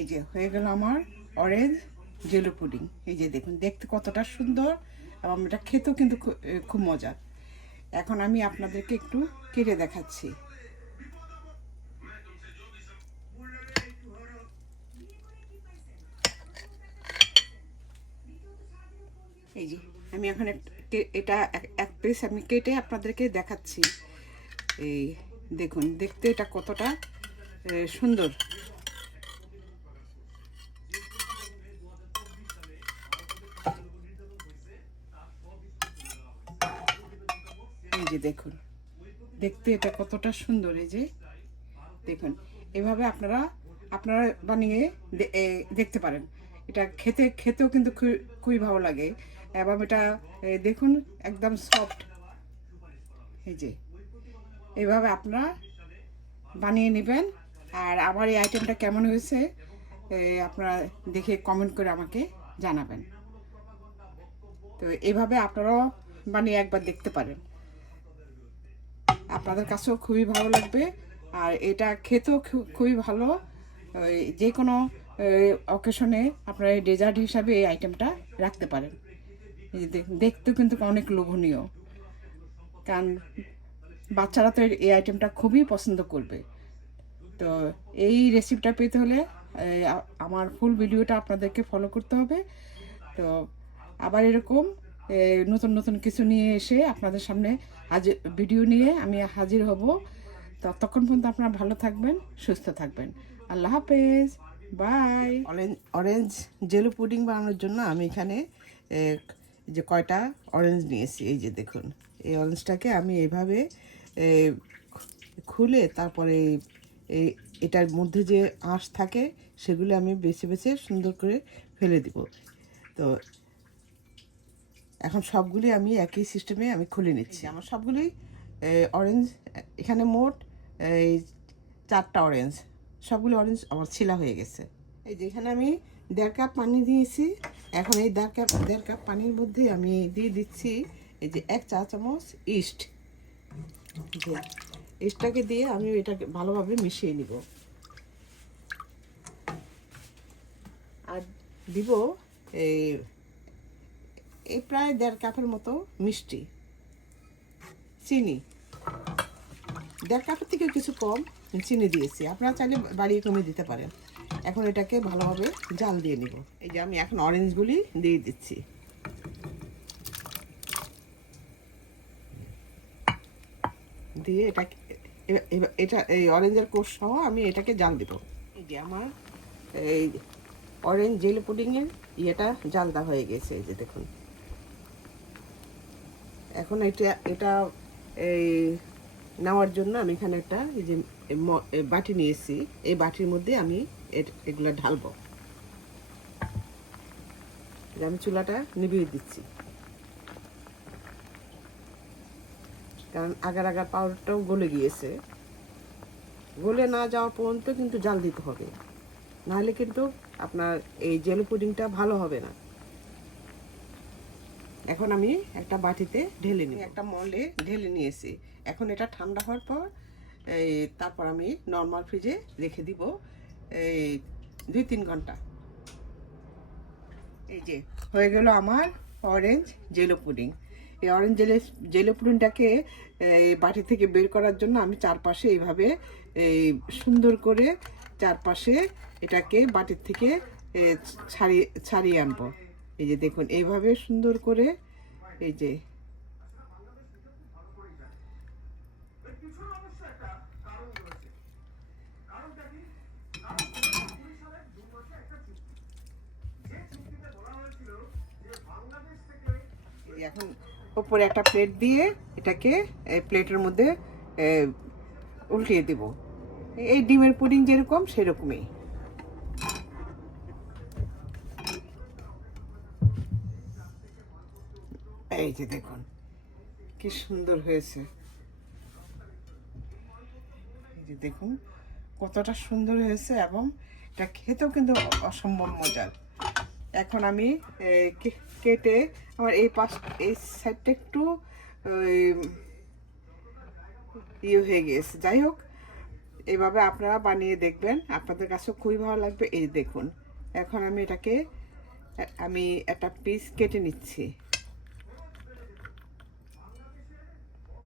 এই যে হয়ে গেল আমার অরেঞ্জ জেলো পুডিং। এই যে দেখুন দেখতে কতটা সুন্দর এবং এটা খেতেও কিন্তু খুব মজা। এখন আমি আপনাদেরকে একটু কেটে দেখাচ্ছি। এই যে আমি এখন এটা এক পিস আমি কেটে আপনাদেরকে দেখাচ্ছি। এই দেখুন দেখতে এটা কতটা সুন্দর। এই যে দেখুন দেখতে এটা কতটা সুন্দর। এই যে দেখুন এভাবে আপনারা আপনারা বানিয়ে দেখতে পারেন। এটা খেতেও কিন্তু খুবই ভালো লাগে এবং এটা দেখুন একদম সফট। এই যে এইভাবে আপনারা বানিয়ে নেবেন। আর আমার এই আইটেমটা কেমন হয়েছে আপনারা দেখে কমেন্ট করে আমাকে জানাবেন। তো এইভাবে আপনারাও বানিয়ে একবার দেখতে পারেন, আপনাদের কাছেও খুবই ভালো লাগবে। আর এটা খেতেও খুবই ভালো। যে কোনো অকেশনে আপনারা এই ডেজার্ট হিসাবে এই আইটেমটা রাখতে পারেন। দেখতেও কিন্তু অনেক লোভনীয়, কারণ বাচ্চারা তো এই আইটেমটা খুবই পছন্দ করবে। তো এই রেসিপিটা পেতে হলে আমার ফুল ভিডিওটা আপনাদেরকে ফলো করতে হবে। তো আবার এরকম নতুন নতুন কিছু নিয়ে এসে আপনাদের সামনে ভিডিও নিয়ে আমি হাজির হব। ততক্ষণ পর্যন্ত আপনারা ভালো থাকবেন, সুস্থ থাকবেন। আল্লাহ হাফেজ, বাই। অরেঞ্জ জেলো পুডিং বানানোর জন্য আমি এখানে যে কয়টা অরেঞ্জ নিয়েছি, এই যে দেখুন এই অরেঞ্জটাকে আমি এইভাবে খুলে তারপরে এই এটার মধ্যে যে আঁশ থাকে সেগুলো আমি বেছে বেছে সুন্দর করে ফেলে দিব। তো এখন সবগুলি আমি একই সিস্টেমে আমি খুলে নিচ্ছি। আমার সবগুলি অরেঞ্জ, এখানে মোট এই 4টা অরেঞ্জ, সবগুলি অরেঞ্জ আমার ছিলা হয়ে গেছে। এই যে এখানে আমি 1.5 কাপ পানি দিয়েছি। এখন এই 1.5 কাপ পানির মধ্যে আমি দিয়ে দিচ্ছি এই যে 1 চা চামচ ইস্ট। ইস্টটাকে দিয়ে আমি এটাকে ভালোভাবে মিশিয়ে নিব। আর দিব এই প্রায় 1.5 কাপের মতো মিষ্টি, চিনি 1.5 কাপের থেকে কিছু কম চিনি দিয়েছি, আপনারা চাইলে বাড়িয়ে কমিয়ে দিতে পারেন। এখন এটাকে ভালোভাবে জাল দিয়ে নিব। এই যে আমি এখন অরেঞ্জগুলি দিয়ে দিচ্ছি। দিয়ে এটা এই অরেঞ্জের কোষ সহ আমি এটাকে জাল দিব। এই যে আমার এই অরেঞ্জ জেলি পুডিংয়ের ইয়েটা জালদা হয়ে গেছে। এই যে দেখুন এখন এটা এই নেওয়ার জন্য আমি এখানে একটা এই যে বাটি নিয়েছি। এই বাটির মধ্যে আমি এগুলো ঢালবো। আমি চুলাটা নিভিয়ে দিচ্ছি, কারণ আগার পাউডারটাও গলে গিয়েছে। গলে না যাওয়া পর্যন্ত কিন্তু জাল দিতে হবে, নাহলে কিন্তু আপনার এই জেলো পুডিংটা ভালো হবে না। এখন আমি একটা বাটিতে ঢেলে নিই, একটা মলে ঢেলে নিয়েছি। এখন এটা ঠান্ডা হওয়ার পর তারপর আমি নর্মাল ফ্রিজে রেখে দিব এই 2-3 ঘন্টা। এই যে হয়ে গেল আমার অরেঞ্জ জেলো পুডিং। এই অরেঞ্জ জেলো পুডিংটাকে বাটি থেকে বের করার জন্য আমি চারপাশে এইভাবে সুন্দর করে চারপাশে এটাকে বাটির থেকে ছাড়িয়ে আনবো। এই যে দেখুন এইভাবে সুন্দর করে এই যে এখন উপরে একটা প্লেট দিয়ে এটাকে প্লেটের মধ্যে উল্টিয়ে দেব। এই ডিমের পুডিং যেরকম সেরকমই। এই যে দেখুন কি সুন্দর হয়েছে। এই যে দেখুন কতটা সুন্দর হয়েছে এবং এটা খেতেও কিন্তু অসম্ভব মজার। এখন আমি কেটে আমার এই সাইডটা একটু ইয়ে হয়ে গিয়েছে। যাই হোক, এভাবে আপনারা বানিয়ে দেখবেন, আপনাদের কাছেও খুবই ভালো লাগবে। এই দেখুন, এখন আমি এটাকে একটা পিস কেটে নিচ্ছি।